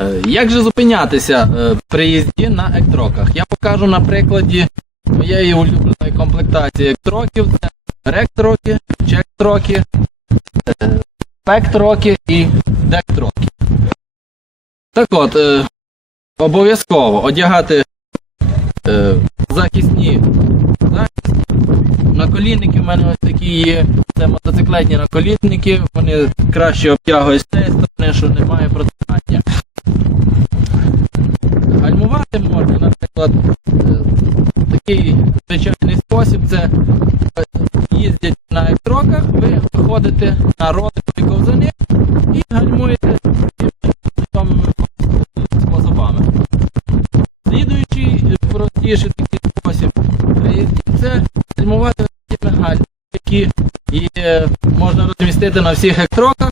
Е, Як же зупинятися е, при їзді на ектроках? Я покажу на прикладі моєї улюбленої комплектації ектроків. Це ректроки, чектроки, е, пектроки і дектроки. Так от, обов'язково одягати захисні захист. Наколінники в мене ось такі є. Це мотоциклетні наколінники, вони краще обтягують з цієї сторони, що немає протинання. Можна, наприклад, е, такий звичайний спосіб це е, їздять на електроках, ви виходите на роликові ковзани і гальмуєте способами. Слідуючий е, простіший такий спосіб це гальмувати гальмами, які є, можна розмістити на всіх електроках.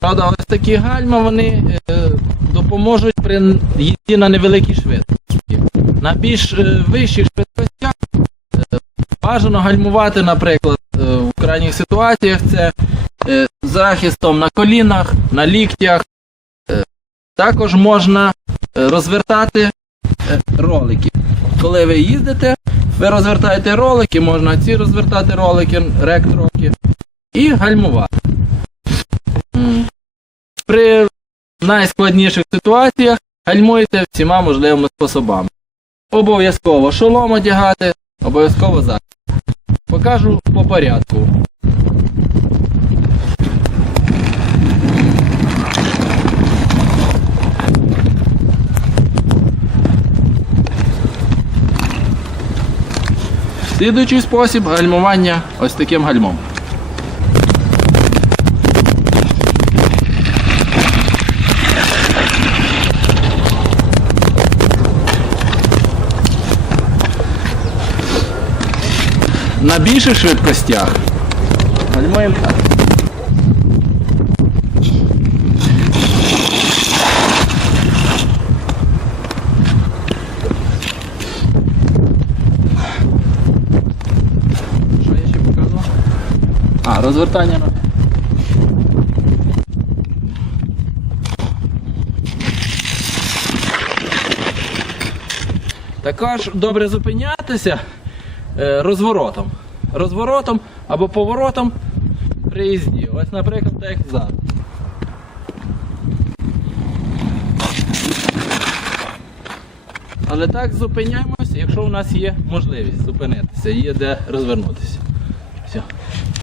Правда, ось такі гальма вони допоможуть при їзді на невеликій швидкості. На більш е, вищих швидкостях е, бажано гальмувати, наприклад, е, в крайніх ситуаціях це захистом на колінах, на ліктях. Також можна розвертати ролики. Коли ви їздите, ви розвертаєте ролики, можна ці розвертати ролики, ректроки, і гальмувати. М. При найскладніших ситуаціях гальмуєте всіма можливими способами. Обов'язково шолом одягати, обов'язково захист. Покажу по порядку. Слідуючий спосіб гальмування ось таким гальмом. На більших швидкостях гальмуємо так. Що я ще показував? А, розвертання. Також добре зупинятися розворотом. Розворотом або поворотом при їзді. Ось, наприклад, так як зараз. Але так зупиняємося, якщо у нас є можливість зупинитися, є де розвернутися. Все.